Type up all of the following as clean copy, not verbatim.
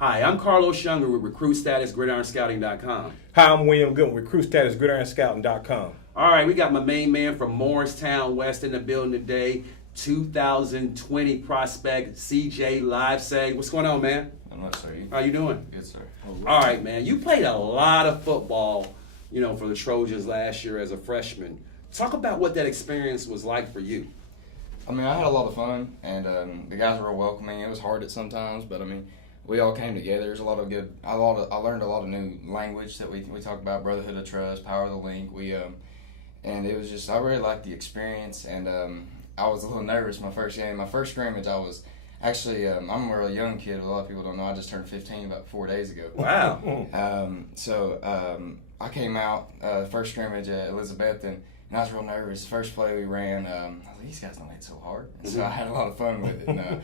Hi, I'm Carlos Younger with Recruit Status, GridironScouting.com. Hi, I'm William Goodwin with Recruit Status, GridironScouting.com. All right, we got my main man from Morristown West in the building today. 2020 prospect CJ Livesay. What's going on, man? I'm not sorry. How you doing? Good, sir. All right, man. You played a lot of football, for the Trojans last year as a freshman. Talk about what that experience was like for you. I mean, I had a lot of fun, and the guys were welcoming. It was hard at sometimes, but I mean, we all came together. There's a lot of good. I learned a lot of new language that we talk about: brotherhood of trust, power of the link. And it was just I really liked the experience, and I was a little nervous my first game. My first scrimmage, I was actually I'm a really young kid. A lot of people don't know. I just turned 15 about 4 days ago. Wow. I came out first scrimmage at Elizabethton. And I was real nervous. First play we ran, I was like, these guys don't hit so hard. And so I had a lot of fun with it. And,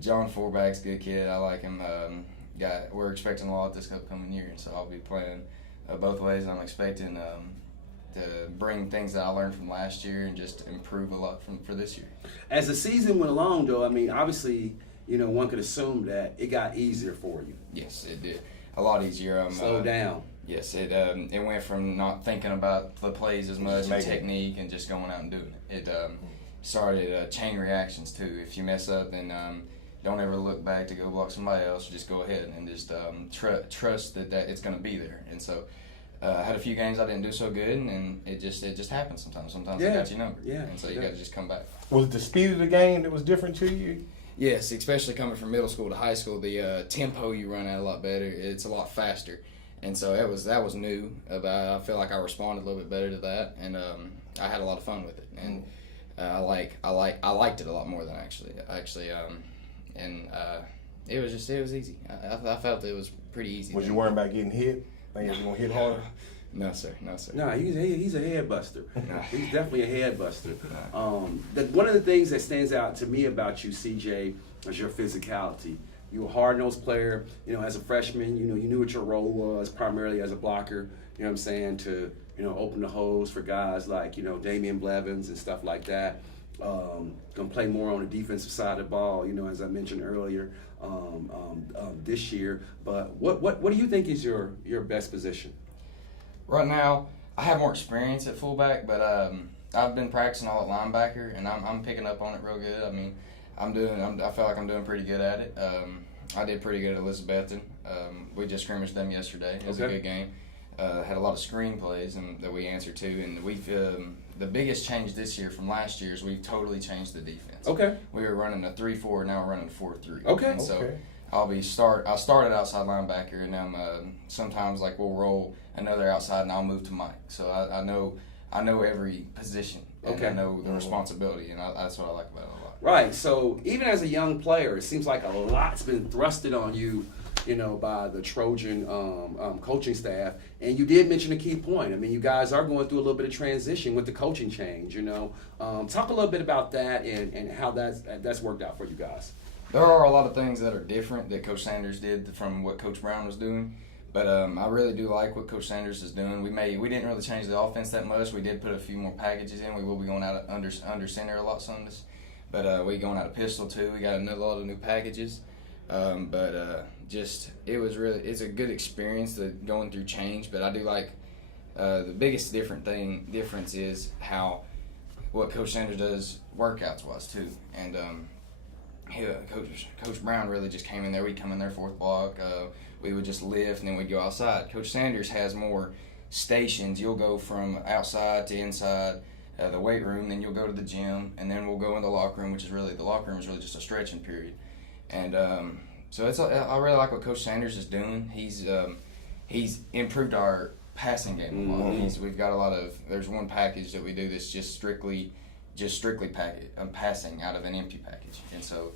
John Forback's a good kid. I like him. We're expecting a lot this upcoming year, and so I'll be playing both ways. I'm expecting to bring things that I learned from last year and just improve a lot for this year. As the season went along, though, I mean, obviously, one could assume that it got easier for you. Yes, it did. A lot easier. Slow down. Yes, it went from not thinking about the plays as much and technique and just going out and doing it. It started chain reactions too. If you mess up, then don't ever look back to go block somebody else. Just go ahead and just trust that it's going to be there. And so I had a few games I didn't do so good, and it just happens sometimes. Sometimes it got your number. Yeah. And so you got to just come back. Was it the speed of the game that was different to you? Yes, especially coming from middle school to high school, the tempo you run at a lot better. It's a lot faster. And so that was new. I feel like I responded a little bit better to that, and I had a lot of fun with it. And I liked it a lot more than it was easy. I felt it was pretty easy. Was you worrying about getting hit? Think you were gonna hit harder? No, sir. No, he's a head buster. He's definitely a head buster. One of the things that stands out to me about you, CJ, is your physicality. You were a hard-nosed player, as a freshman, you knew what your role was, primarily as a blocker, to, open the holes for guys like, Damian Blevins and stuff like that. Gonna play more on the defensive side of the ball, as I mentioned earlier, this year. But what do you think is your best position? Right now, I have more experience at fullback, but I've been practicing all at linebacker, and I'm picking up on it real good. I mean, I feel like I'm doing pretty good at it. I did pretty good at Elizabethton. We just scrimmaged them yesterday. It was a good game. Had a lot of screen plays that we answered to, and we've the biggest change this year from last year is we've totally changed the defense. Okay. We were running a 3-4, now we're running a 4-3. Okay. And so I started outside linebacker, and sometimes like we'll roll another outside, and I'll move to Mike. So I know every position. And I know the responsibility, and that's what I like about it a lot. Right. So even as a young player, it seems like a lot's been thrusted on you, by the Trojan coaching staff. And you did mention a key point. I mean, you guys are going through a little bit of transition with the coaching change. Talk a little bit about that and how that's worked out for you guys. There are a lot of things that are different that Coach Sanders did from what Coach Brown was doing. But I really do like what Coach Sanders is doing. We didn't really change the offense that much. We did put a few more packages in. We will be going out under center a lot Sundays. But we going out of pistol too. We got a lot of new packages. It's a good experience going through change. But I do like the biggest difference is what Coach Sanders does workouts wise too. And Coach Brown really just came in there. We'd come in there fourth block. We would just lift, and then we'd go outside. Coach Sanders has more stations. You'll go from outside to inside the weight room, then you'll go to the gym, and then we'll go in the locker room, the locker room is really just a stretching period. And so I really like what Coach Sanders is doing. He's improved our passing game a lot. We've got there's one package that we do that's just strictly passing out of an empty package. And so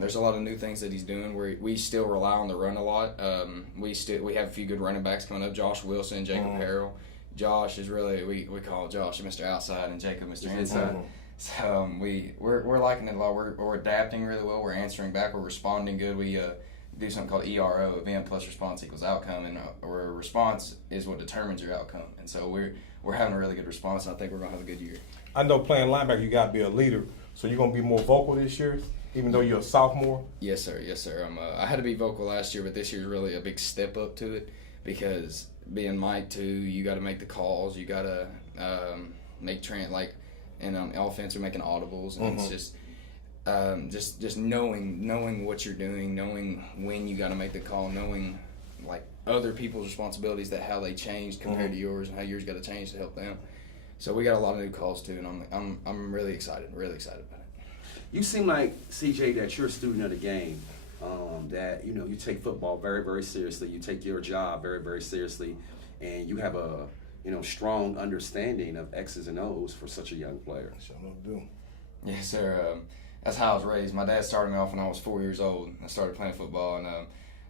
there's a lot of new things that he's doing where we still rely on the run a lot. We have a few good running backs coming up, Josh Wilson, Jacob Harrell. Josh is really, we call Josh Mr. Outside and Jacob Mr. Inside. So we're liking it a lot. We're adapting really well. We're answering back. We're responding good. We do something called ERO, event plus response equals outcome, and our response is what determines your outcome. And so we're having a really good response, and I think we're going to have a good year. I know playing linebacker, you got to be a leader. So you're going to be more vocal this year? even though you're a sophomore? Yes, sir. Yes, sir. I had to be vocal last year, but this year's really a big step up to it because being Mike too, you got to make the calls. You got to make and on offense we're making audibles, and it's just knowing what you're doing, knowing when you got to make the call, knowing like other people's responsibilities, that how they changed compared to yours, and how yours got to change to help them. So we got a lot of new calls too, and I'm really excited about it. You seem like, CJ, that you're a student of the game, that, you know, you take football very, very seriously. You take your job very, very seriously, and you have a, you know, strong understanding of X's and O's for such a young player. Sure do. Yes, sir. That's how I was raised. My dad started me off when I was 4 years old. I started playing football, and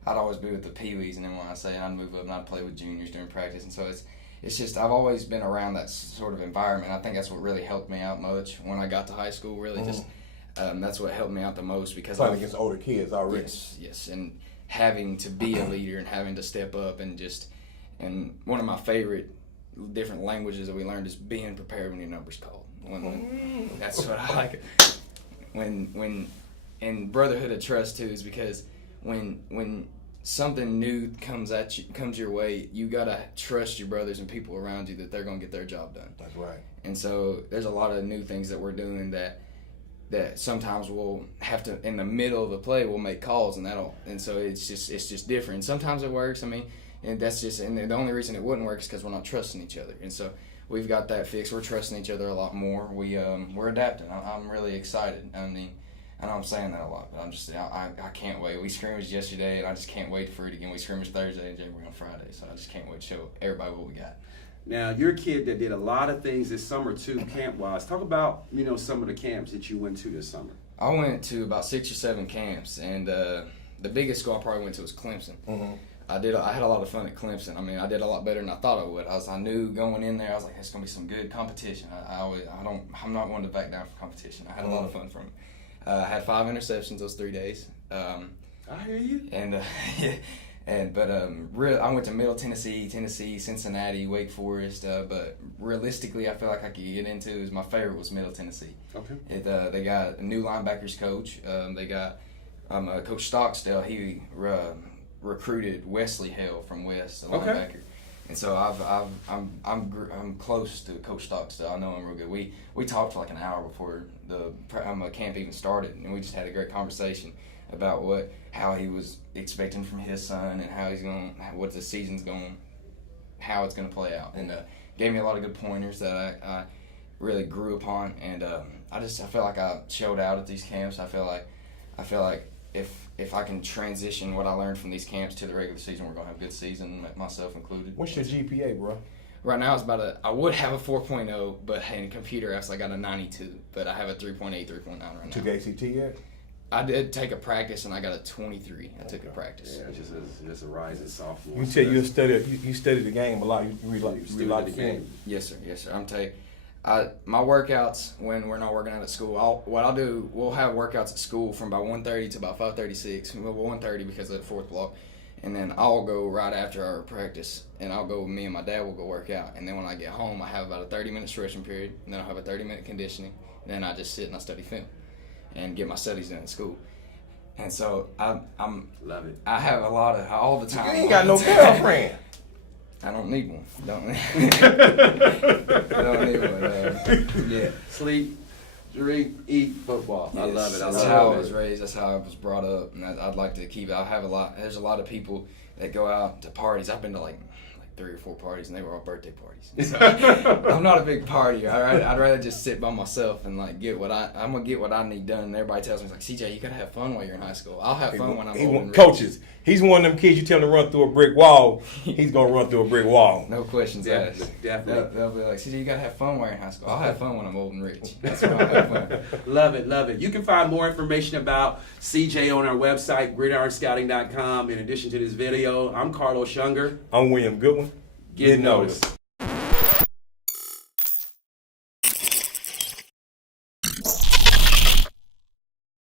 I'd always be with the peewees, and then when I say I'd move up and I'd play with juniors during practice, and so it's just I've always been around that sort of environment. I think that's what really helped me out much when I got to high school. Really, just that's what helped me out the most because playing against older kids already. Yes, and having to be a leader and having to step up and one of my favorite different languages that we learned is being prepared when your number's called. That's what I like. And brotherhood of trust too is because when something new comes your way, you gotta trust your brothers and people around you that they're gonna get their job done. That's right. And so there's a lot of new things that we're doing that sometimes we'll have to, in the middle of a play, we'll make calls, and so it's just different. Sometimes it works. I mean, and the only reason it wouldn't work is because we're not trusting each other. And so we've got that fixed. We're trusting each other a lot more. We're adapting. I'm really excited. I mean, I know I'm saying that a lot, but I can't wait. We scrimmaged yesterday, and I just can't wait for it again. We scrimmaged Thursday and January on Friday, so I just can't wait to show everybody what we got. Now, you're a kid that did a lot of things this summer too, camp-wise. Talk about, you know, some of the camps that you went to this summer. I went to about 6 or 7 camps, and the biggest school I probably went to was Clemson. I had a lot of fun at Clemson. I mean, I did a lot better than I thought I would. I knew going in there, I was like, it's gonna be some good competition. I'm not one to back down for competition. I had a lot of fun from it. I had 5 interceptions those 3 days. I hear you. And I went to Middle Tennessee, Cincinnati, Wake Forest. But realistically, I feel like I could get into my favorite was Middle Tennessee. Okay. They got a new linebackers coach. They got Coach Stockstill. He recruited Wesley Hale from West, the linebacker. And so I'm close to Coach Stockstill. I know him real good. We talked for like an hour before the camp even started, and we just had a great conversation about how he was expecting from his son and what the season's going, how it's going to play out, and gave me a lot of good pointers that I really grew upon, and I feel like I showed out at these camps. I feel like if I can transition what I learned from these camps to the regular season, we're going to have a good season, myself included. What's your GPA, bro? Right now, I would have a 4.0, but in computer apps, I got a 92, but I have a 3.8, 3.9 right now. Took ACT yet? I did take a practice, and I got a 23. I took a practice. Yeah, just a rising sophomore. You said you studied the game a lot. You read a lot of the game. Yes, sir. I'm telling you, my workouts when we're not working out at school, we'll have workouts at school from about 1:30 to about 5:36. Well, 1:30 because of the 4th block, and then I'll go right after our practice, and me and my dad will go work out, and then when I get home, I have about a 30-minute stretching period, and then I'll have a 30-minute conditioning, and then I just sit and I study film and get my studies done at school. And so I'm love it. I have all the time. You ain't got no girlfriend. I don't need one. Don't need one. Yeah. Sleep, drink, eat, football. I love it. That's how I was raised. That's how I was brought up, and I'd like to keep it. There's a lot of people that go out to parties. I've been to like 3 or 4 parties, and they were all birthday parties. So I'm not a big partier. I'd rather just sit by myself and like I'm gonna get what I need done. And everybody tells me, like, CJ, you gotta have fun while you're in high school. I'll have fun when I'm old and rich. Coaches, he's one of them kids you tell him to run through a brick wall, he's gonna run through a brick wall. No questions asked. Definitely. They'll be like, CJ, you gotta have fun while you're in high school. I'll have fun when I'm old and rich. That's when I'll have fun. Love it. You can find more information about CJ on our website, gridiron.scouting.com. In addition to this video, I'm Carlos Younger. I'm William Goodwin. Get noticed.